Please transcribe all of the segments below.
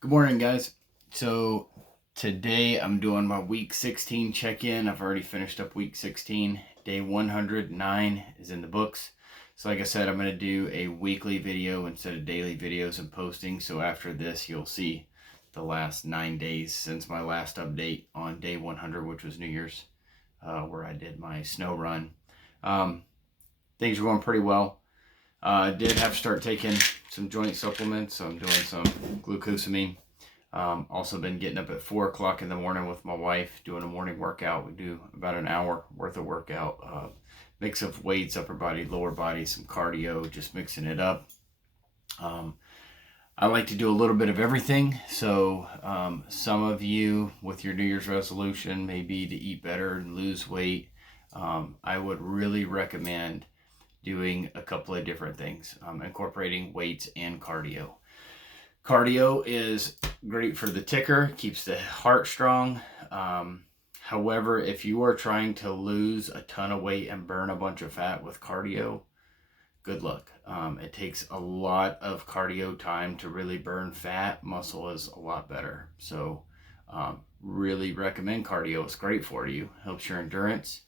Good morning, guys. So today I'm doing my week 16 check-in. I've already finished up week 16. Day 109 is in the books. So like I said, I'm going to do a weekly video instead of daily videos and posting. So after this, you'll see the last 9 days since my last update on day 100, which was New Year's, where I did my snow run. Things are going pretty well. Did have to start taking some joint supplements. So I'm doing some glucosamine. Also been getting up at 4 o'clock in the morning with my wife, doing a morning workout. We do about an hour worth of workout. Mix of weights, upper body, lower body, some cardio, just mixing it up. I like to do a little bit of everything. So some of you with your New Year's resolution may be to eat better and lose weight. I would really recommend doing a couple of different things, incorporating weights and cardio. Cardio is great for the ticker, keeps the heart strong. However, if you are trying to lose a ton of weight and burn a bunch of fat with cardio, good luck. It takes a lot of cardio time to really burn fat. Muscle is a lot better. So really recommend cardio. It's great for you, helps your endurance.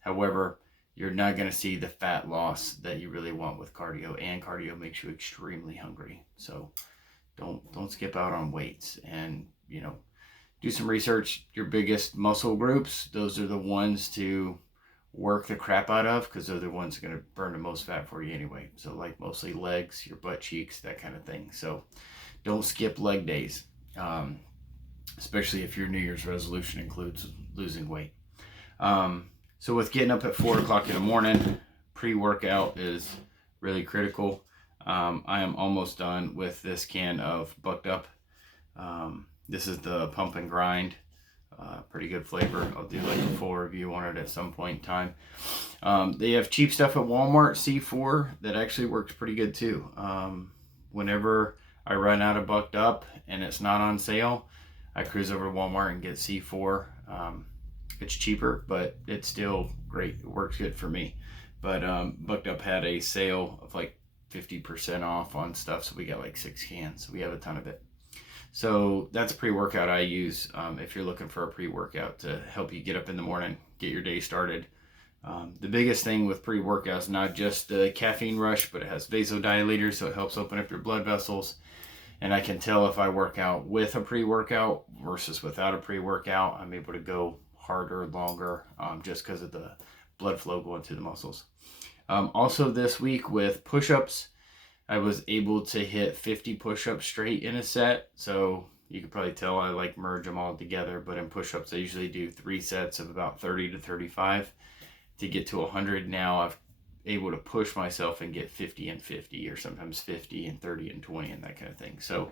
However, you're not going to see the fat loss that you really want with cardio, and cardio makes you extremely hungry. So don't skip out on weights, and do some research. Your biggest muscle groups, those are the ones to work the crap out of, because they're the ones that are going to burn the most fat for you anyway. So like mostly legs, your butt cheeks, that kind of thing. So don't skip leg days, especially if your New Year's resolution includes losing weight. So with getting up at 4 o'clock in the morning, pre-workout is really critical. I am almost done with this can of Bucked Up. This is the Pump and Grind. Pretty good flavor. I'll do like a full review on it at some point in time. They have cheap stuff at Walmart, C4, that actually works pretty good too. Whenever I run out of Bucked Up and it's not on sale, I cruise over to Walmart and get C4. It's cheaper, but it's still great. It works good for me. But Bucked Up had a sale of like 50% off on stuff, so we got like 6 cans. So we have a ton of it. So that's a pre-workout I use if you're looking for a pre-workout to help you get up in the morning, get your day started. The biggest thing with pre-workout is not just the caffeine rush, but it has vasodilators, so it helps open up your blood vessels. And I can tell if I work out with a pre-workout versus without a pre-workout. I'm able to go harder, longer, just because of the blood flow going through the muscles. Also this week with push-ups, I was able to hit 50 push-ups straight in a set. So you can probably tell I like merge them all together, but in push-ups I usually do 3 sets of about 30 to 35 to get to 100. Now I've able to push myself and get 50 and 50, or sometimes 50 and 30 and 20 and that kind of thing. So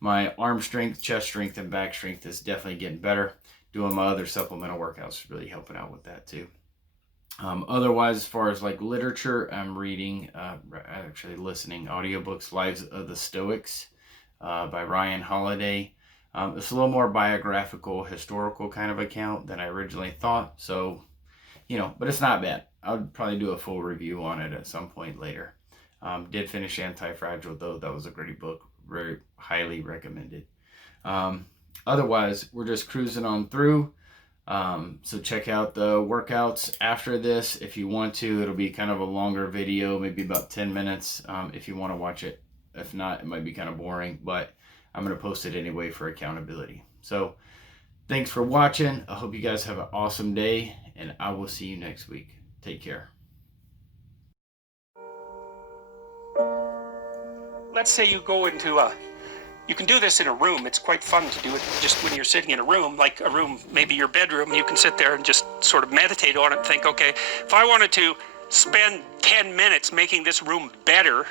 my arm strength, chest strength, and back strength is definitely getting better. Doing my other supplemental workouts is really helping out with that too. Otherwise, as far as like literature, I'm reading, actually listening audiobooks, Lives of the Stoics by Ryan Holiday. It's a little more biographical, historical kind of account than I originally thought. So, but it's not bad. I would probably do a full review on it at some point later. Did finish Anti-Fragile though. That was a great book. Very highly recommended. Otherwise, we're just cruising on through. So check out the workouts after this if you want to. It'll be kind of a longer video, maybe about 10 minutes if you want to watch it. If not, it might be kind of boring, but I'm going to post it anyway for accountability. So thanks for watching. I hope you guys have an awesome day, and I will see you next week. Take care. Let's say you go into you can do this in a room. It's quite fun to do it just when you're sitting in a room, like a room, maybe your bedroom. You can sit there and just sort of meditate on it and think, okay, if I wanted to spend 10 minutes making this room better,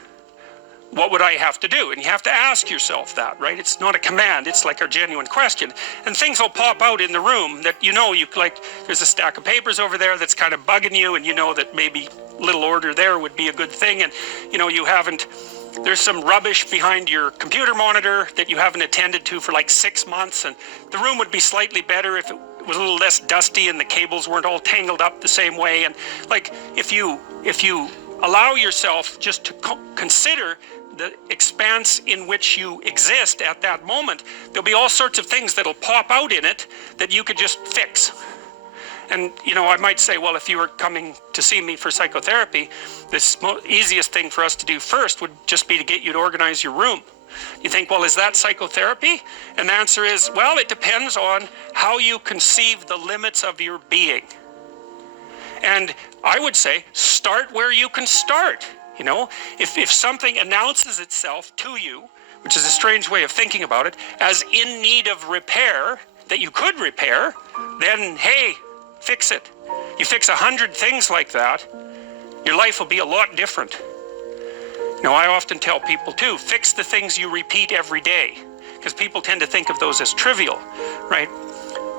what would I have to do? And you have to ask yourself that, right? It's not a command, it's like a genuine question. And things will pop out in the room that you like, there's a stack of papers over there that's kind of bugging you, and you know that maybe little order there would be a good thing, and there's some rubbish behind your computer monitor that you haven't attended to for like 6 months, and the room would be slightly better if it was a little less dusty and the cables weren't all tangled up the same way. And like if you allow yourself just to consider the expanse in which you exist at that moment, there'll be all sorts of things that'll pop out in it that you could just fix. And, you know, I might say, well, if you were coming to see me for psychotherapy, the easiest thing for us to do first would just be to get you to organize your room. You think, well, is that psychotherapy? And the answer is, well, it depends on how you conceive the limits of your being. And I would say, start where you can start. You know, if something announces itself to you, which is a strange way of thinking about it, as in need of repair, that you could repair, then, hey, fix it. You fix 100 things like that, your life will be a lot different. Now, I often tell people too, fix the things you repeat every day, because people tend to think of those as trivial, right?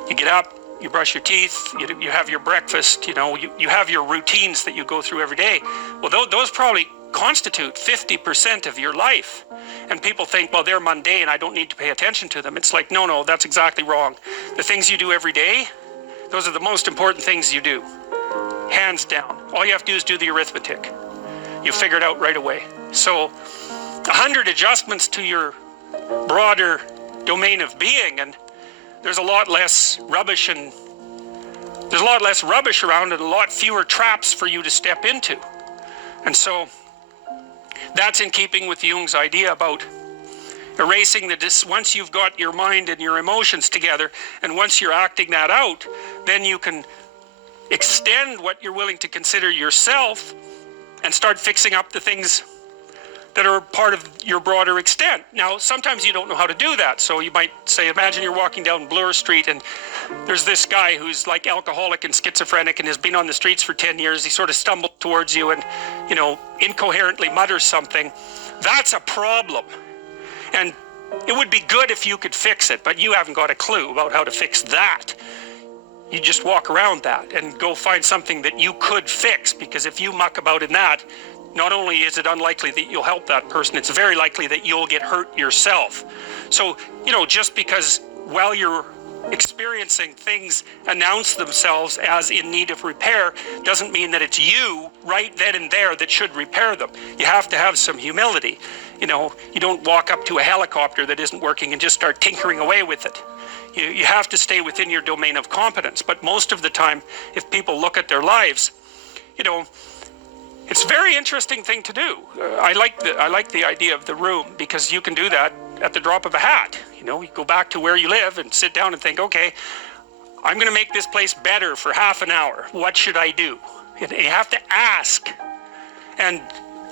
You get up, you brush your teeth, you have your breakfast, you know, you have your routines that you go through every day. Well, those probably constitute 50% of your life. And people think, well, they're mundane, I don't need to pay attention to them. It's like, no, that's exactly wrong. The things you do every day, those are the most important things you do. Hands down. All you have to do is do the arithmetic. You figure it out right away. So 100 adjustments to your broader domain of being, and there's a lot less rubbish around and a lot fewer traps for you to step into. And so that's in keeping with Jung's idea about erasing once you've got your mind and your emotions together, and once you're acting that out, then you can extend what you're willing to consider yourself and start fixing up the things that are part of your broader extent. Now, sometimes you don't know how to do that. So you might say, imagine you're walking down Bloor Street and there's this guy who's like alcoholic and schizophrenic and has been on the streets for 10 years. He sort of stumbles towards you and, you know, incoherently mutters something. That's a problem. And it would be good if you could fix it, but you haven't got a clue about how to fix that. You just walk around that and go find something that you could fix, because if you muck about in that, not only is it unlikely that you'll help that person, it's very likely that you'll get hurt yourself. So, you know, just because while you're experiencing things announce themselves as in need of repair doesn't mean that it's you right then and there that should repair them. You have to have some humility. You know, you don't walk up to a helicopter that isn't working and just start tinkering away with it. You have to stay within your domain of competence. But most of the time, if people look at their lives, you know, it's a very interesting thing to do. I like the idea of the room, because you can do that at the drop of a hat. You know, you go back to where you live and sit down and think, okay, I'm going to make this place better for half an hour. What should I do? You have to ask, and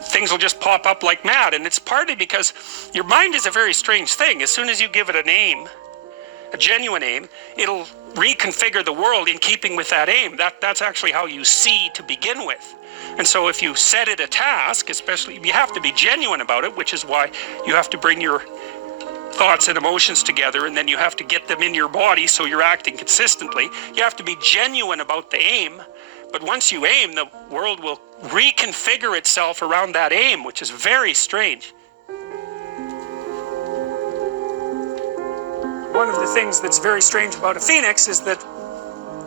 things will just pop up like mad. And it's partly because your mind is a very strange thing. As soon as you give it a name, a genuine aim, it'll reconfigure the world in keeping with that aim. That's actually how you see to begin with. And so if you set it a task, especially, you have to be genuine about it, which is why you have to bring your thoughts and emotions together, and then you have to get them in your body so you're acting consistently. You have to be genuine about the aim, but once you aim, the world will reconfigure itself around that aim, which is very strange. One of the things that's very strange about a phoenix is that,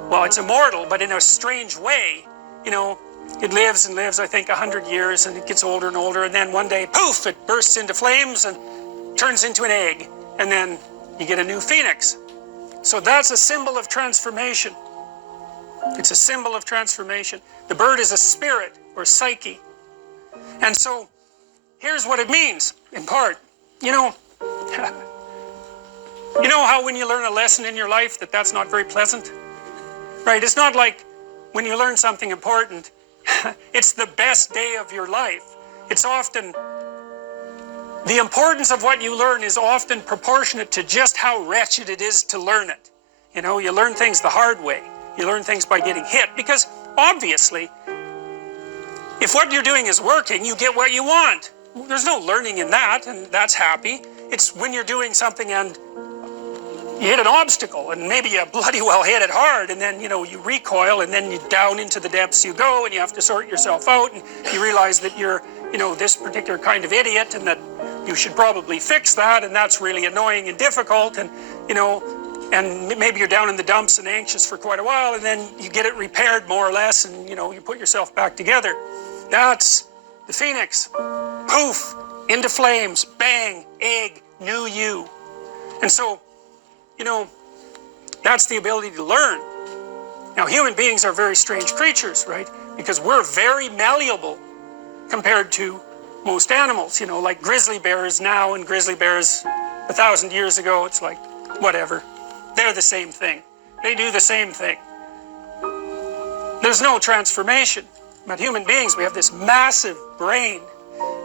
well, it's immortal, but in a strange way, you know, it lives and lives, I think, 100 years, and it gets older and older, and then one day, poof, it bursts into flames and turns into an egg, and then you get a new phoenix. So that's a symbol of transformation. It's a symbol of transformation. The bird is a spirit or psyche. And so here's what it means, in part. You know how when you learn a lesson in your life that's not very pleasant? Right? It's not like when you learn something important, it's the best day of your life. It's often, the importance of what you learn is often proportionate to just how wretched it is to learn it. You know, you learn things the hard way. You learn things by getting hit, because obviously, if what you're doing is working, you get what you want. There's no learning in that, and that's happy. It's when you're doing something and you hit an obstacle, and maybe you bloody well hit it hard, and then, you know, you recoil, and then you down into the depths you go, and you have to sort yourself out, and you realize that you're, you know, this particular kind of idiot, and that you should probably fix that, and that's really annoying and difficult, and, you know, and maybe you're down in the dumps and anxious for quite a while, and then you get it repaired more or less, and, you know, you put yourself back together. That's the phoenix. Poof, into flames, bang, egg, new you. And so, that's the ability to learn. Now, human beings are very strange creatures, right? Because we're very malleable compared to most animals, like grizzly bears now and grizzly bears 1,000 years ago. It's like, whatever. They're the same thing. They do the same thing. There's no transformation. But human beings, we have this massive brain.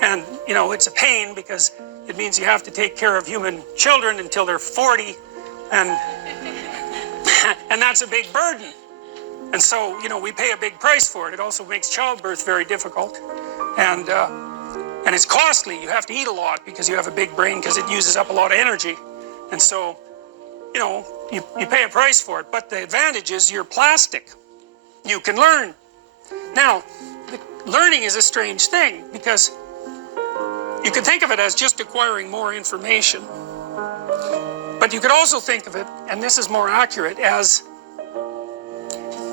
And, it's a pain because it means you have to take care of human children until they're 40. And that's a big burden. And so, we pay a big price for it. It also makes childbirth very difficult. And it's costly. You have to eat a lot because you have a big brain because it uses up a lot of energy. And so, you pay a price for it. But the advantage is you're plastic. You can learn. Now, learning is a strange thing because you can think of it as just acquiring more information. But you could also think of it, and this is more accurate, as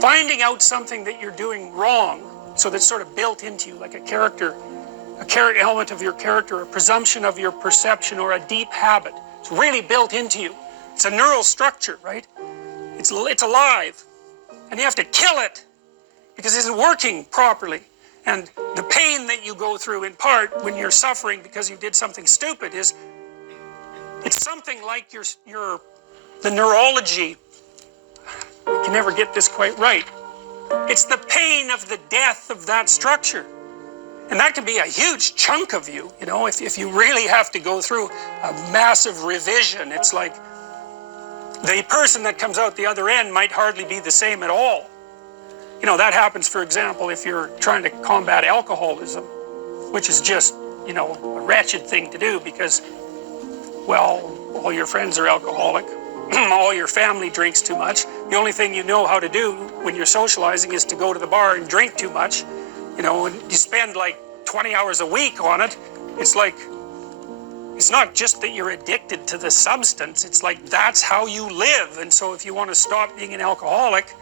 finding out something that you're doing wrong, so that's sort of built into you, like a character element of your character, a presumption of your perception, or a deep habit. It's really built into you. It's a neural structure, right? It's alive. And you have to kill it because it isn't working properly. And the pain that you go through in part when you're suffering because you did something stupid it's something like the neurology. I can never get this quite right. It's the pain of the death of that structure. And that can be a huge chunk of you, if you really have to go through a massive revision. It's like the person that comes out the other end might hardly be the same at all. That happens, for example, if you're trying to combat alcoholism, which is just, a wretched thing to do because, well, all your friends are alcoholic. All your family drinks too much. The only thing you know how to do when you're socializing is to go to the bar and drink too much. And you spend like 20 hours a week on it. It's like, it's not just that you're addicted to the substance. It's like, that's how you live. And so if you want to stop being an alcoholic,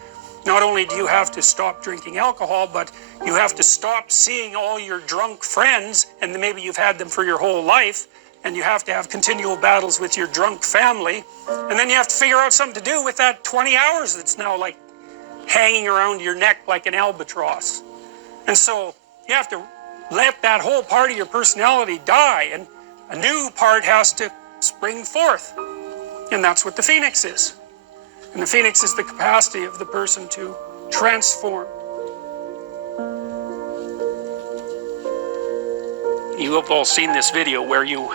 not only do you have to stop drinking alcohol, but you have to stop seeing all your drunk friends, and maybe you've had them for your whole life, and you have to have continual battles with your drunk family, and then you have to figure out something to do with that 20 hours that's now like hanging around your neck like an albatross. And so you have to let that whole part of your personality die, and a new part has to spring forth. And that's what the phoenix is. And the phoenix is the capacity of the person to transform. You have all seen this video where you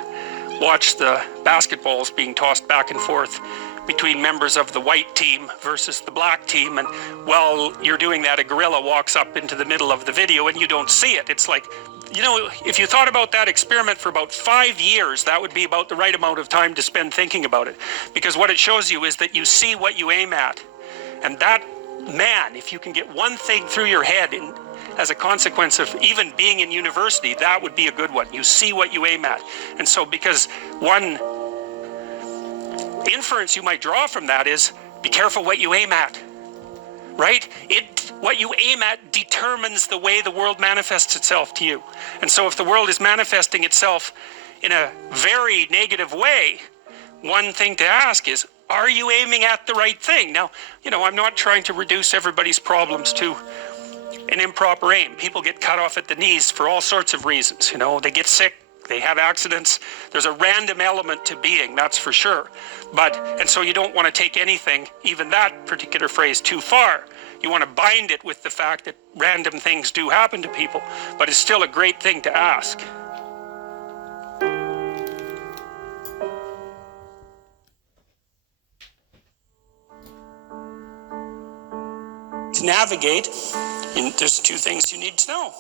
watch the basketballs being tossed back and forth between members of the white team versus the black team, and while you're doing that, a gorilla walks up into the middle of the video and you don't see it. It's like, if you thought about that experiment for about 5 years, that would be about the right amount of time to spend thinking about it. Because what it shows you is that you see what you aim at. And that, man, if you can get one thing through your head as a consequence of even being in university, that would be a good one. You see what you aim at. And so because one inference you might draw from that is, be careful what you aim at. Right? What you aim at determines the way the world manifests itself to you. And so if the world is manifesting itself in a very negative way, one thing to ask is, are you aiming at the right thing? Now, I'm not trying to reduce everybody's problems to an improper aim. People get cut off at the knees for all sorts of reasons. They get sick, they have accidents. There's a random element to being, that's for sure. And so you don't want to take anything, even that particular phrase, too far. You want to bind it with the fact that random things do happen to people, but it's still a great thing to ask. To navigate, there's two things you need to know.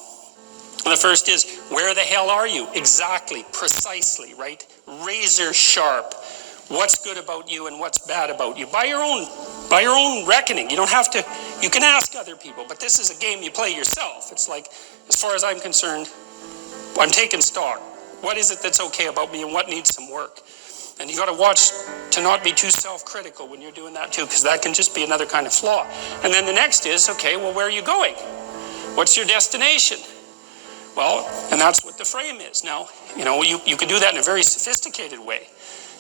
The first is, where the hell are you? Exactly, precisely, right? Razor sharp. What's good about you and what's bad about you? By your own reckoning. You don't have to, you can ask other people, but this is a game you play yourself. It's like, as far as I'm concerned, I'm taking stock. What is it that's okay about me and what needs some work? And you got to watch to not be too self-critical when you're doing that too, because that can just be another kind of flaw. And then the next is, okay, well, where are you going? What's your destination? Well, and that's what the frame is. Now, you can do that in a very sophisticated way.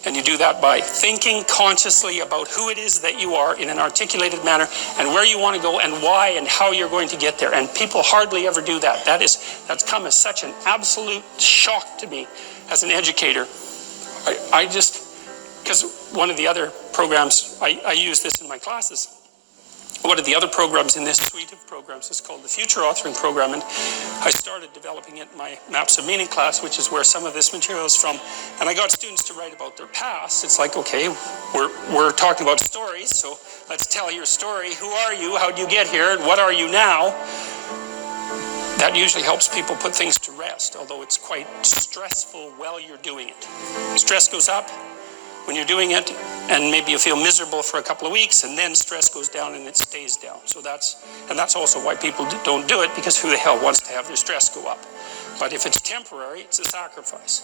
And you do that by thinking consciously about who it is that you are in an articulated manner and where you want to go and why and how you're going to get there. And people hardly ever do that. That's come as such an absolute shock to me as an educator. Because one of the other programs, I use this in my classes. One of the other programs in this suite of programs is called the Future Authoring Program, and I started developing it in my Maps of Meaning class, which is where some of this material is from. And I got students to write about their past. It's like, okay, we're talking about stories, so let's tell your story. Who are you? How did you get here? And what are you now? That usually helps people put things to rest, although it's quite stressful while you're doing it. Stress goes up when you're doing it, and maybe you feel miserable for a couple of weeks, and then stress goes down and it stays down. So that's also why people don't do it, because who the hell wants to have their stress go up? But if it's temporary, it's a sacrifice.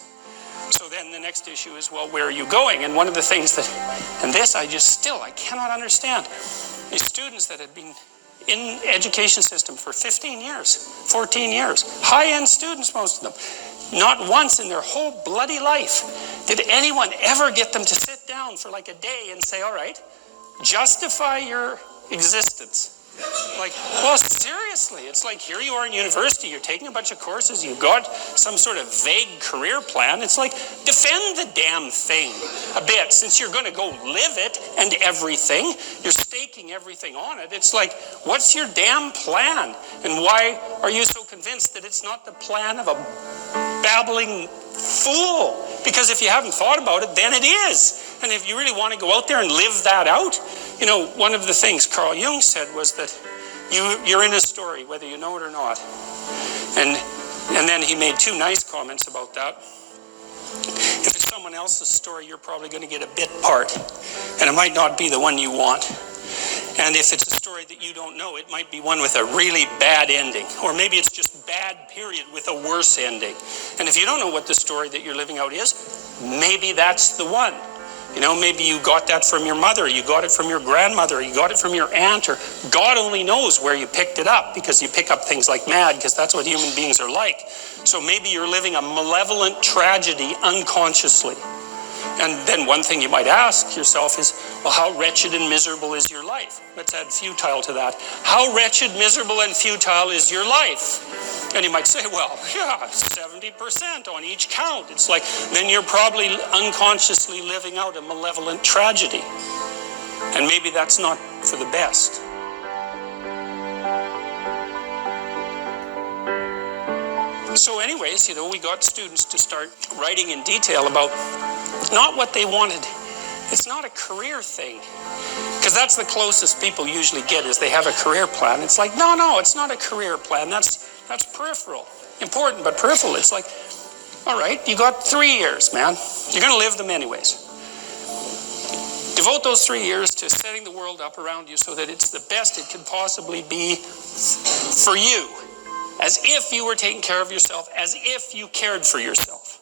So then the next issue is, well, where are you going? And one of the things that, and this I cannot understand, is students that have been in the education system for 15 years, 14 years, high-end students, most of them, not once in their whole bloody life did anyone ever get them to sit down for like a day and say, all right, justify your existence. Like, well, seriously, it's like here you are in university, you're taking a bunch of courses, you've got some sort of vague career plan. It's like, defend the damn thing a bit, since you're going to go live it and everything. You're staking everything on it. It's like, what's your damn plan? And why are you so convinced that it's not the plan of a babbling fool? Because if you haven't thought about it, then it is. And if you really want to go out there and live that out, one of the things Carl Jung said was that you're in a story, whether you know it or not. And then he made two nice comments about that. If it's someone else's story, you're probably going to get a bit part, and it might not be the one you want. And if it's a story that you don't know, it might be one with a really bad ending. Or maybe it's just bad, period, with a worse ending. And if you don't know what the story that you're living out is, maybe that's the one. Maybe you got that from your mother, you got it from your grandmother, you got it from your aunt, or God only knows where you picked it up, because you pick up things like mad, because that's what human beings are like. So maybe you're living a malevolent tragedy unconsciously. And then one thing you might ask yourself is, well, how wretched and miserable is your life? Let's add futile to that. How wretched, miserable, and futile is your life? And you might say, well, yeah, 70% on each count. It's like, then you're probably unconsciously living out a malevolent tragedy. And maybe that's not for the best. So anyways, we got students to start writing in detail about not what they wanted. It's not a career thing. Because that's the closest people usually get, is they have a career plan. It's like, no, it's not a career plan. That's peripheral. Important, but peripheral. It's like, all right, you got 3 years, man. You're going to live them anyways. Devote those 3 years to setting the world up around you so that it's the best it could possibly be for you. As if you were taking care of yourself, as if you cared for yourself.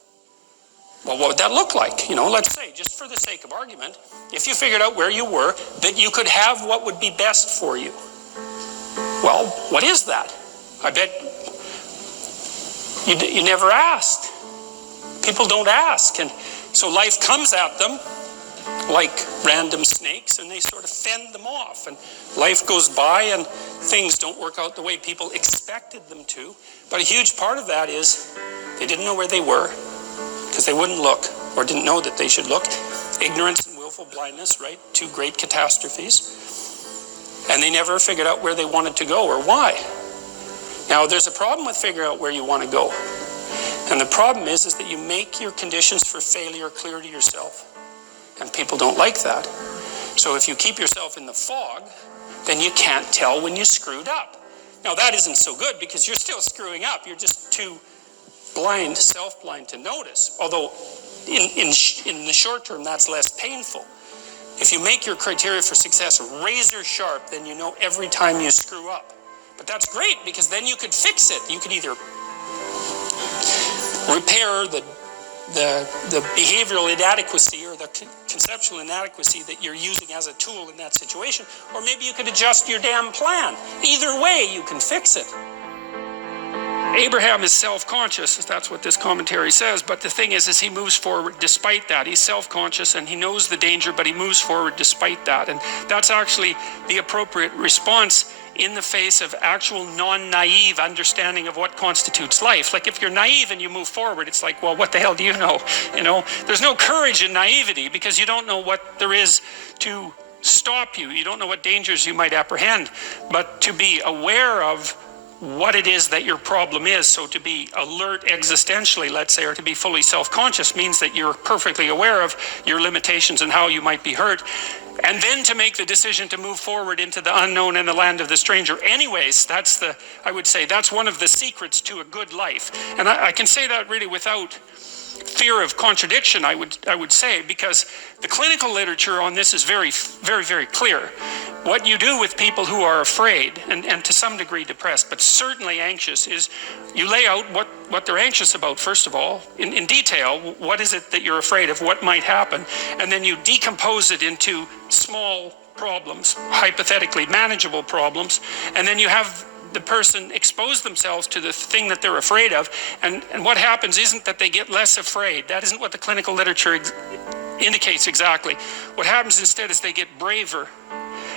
Well, what would that look like? Let's say, just for the sake of argument, if you figured out where you were, that you could have what would be best for you. Well, what is that? I bet you never asked. People don't ask. And so life comes at them like random snakes, and they sort of fend them off. And life goes by, and things don't work out the way people expected them to. But a huge part of that is they didn't know where they were, because they wouldn't look, or didn't know that they should look. Ignorance and willful blindness, right? Two great catastrophes. And they never figured out where they wanted to go or why. Now, there's a problem with figuring out where you want to go. And the problem is that you make your conditions for failure clear to yourself. And people don't like that. So if you keep yourself in the fog, then you can't tell when you screwed up. Now, that isn't so good, because you're still screwing up. You're just too blind, self-blind to notice. Although in the short term, that's less painful. If you make your criteria for success razor sharp, then you know every time you screw up. But that's great, because then you could fix it. You could either repair the behavioral inadequacy or the conceptual inadequacy that you're using as a tool in that situation, or maybe you could adjust your damn plan. Either way, you can fix it. Abraham is self-conscious, that's what this commentary says, but the thing is he moves forward despite that. He's self-conscious and he knows the danger, but he moves forward despite that. And that's actually the appropriate response in the face of actual non-naive understanding of what constitutes life. Like if you're naive and you move forward, it's like, well, what the hell do you know? You know, there's no courage in naivety because you don't know what there is to stop you. You don't know what dangers you might apprehend, but to be aware of what it is that your problem is. So to be alert existentially, let's say, or to be fully self-conscious means that you're perfectly aware of your limitations and how you might be hurt. And then to make the decision to move forward into the unknown and the land of the stranger. Anyways, I would say that's one of the secrets to a good life. And I can say that really without fear of contradiction, I would say, because the clinical literature on this is very, very, very clear. What you do with people who are afraid and to some degree depressed, but certainly anxious, is you lay out what they're anxious about, first of all, in detail. What is it that you're afraid of? What might happen? And then you decompose it into small problems, hypothetically manageable problems, and then you have the person expose themselves to the thing that they're afraid of, and what happens isn't that they get less afraid. That isn't what the clinical literature indicates exactly. What happens instead is they get braver.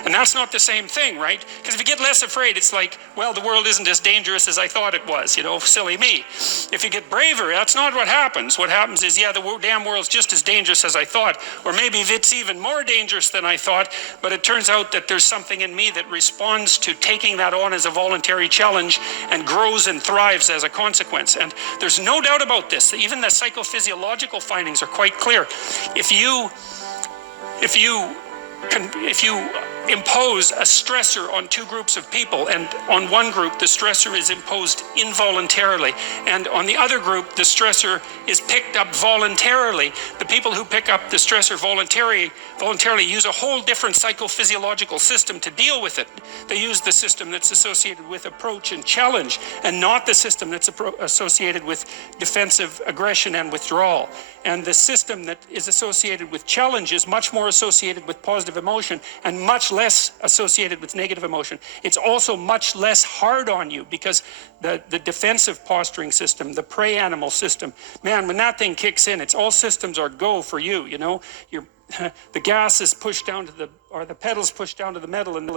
And that's not the same thing, right? Because if you get less afraid, it's like, well, the world isn't as dangerous as I thought it was, you know, silly me. If you get braver, that's not what happens. What happens is, yeah, the damn world's just as dangerous as I thought, or maybe it's even more dangerous than I thought, but it turns out that there's something in me that responds to taking that on as a voluntary challenge and grows and thrives as a consequence. And there's no doubt about this. Even the psychophysiological findings are quite clear. If you impose a stressor on two groups of people, and on one group the stressor is imposed involuntarily, and on the other group the stressor is picked up voluntarily, the people who pick up the stressor voluntarily use a whole different psychophysiological system to deal with it. They use the system that's associated with approach and challenge, and not the system that's associated with defensive aggression and withdrawal. And the system that is associated with challenge is much more associated with positive emotion and much less associated with negative emotion. It's also much less hard on you because the defensive posturing system, the prey animal system, man, when that thing kicks in, it's all systems are go for you, you know. The gas is pushed down to the pedals pushed down to the metal, and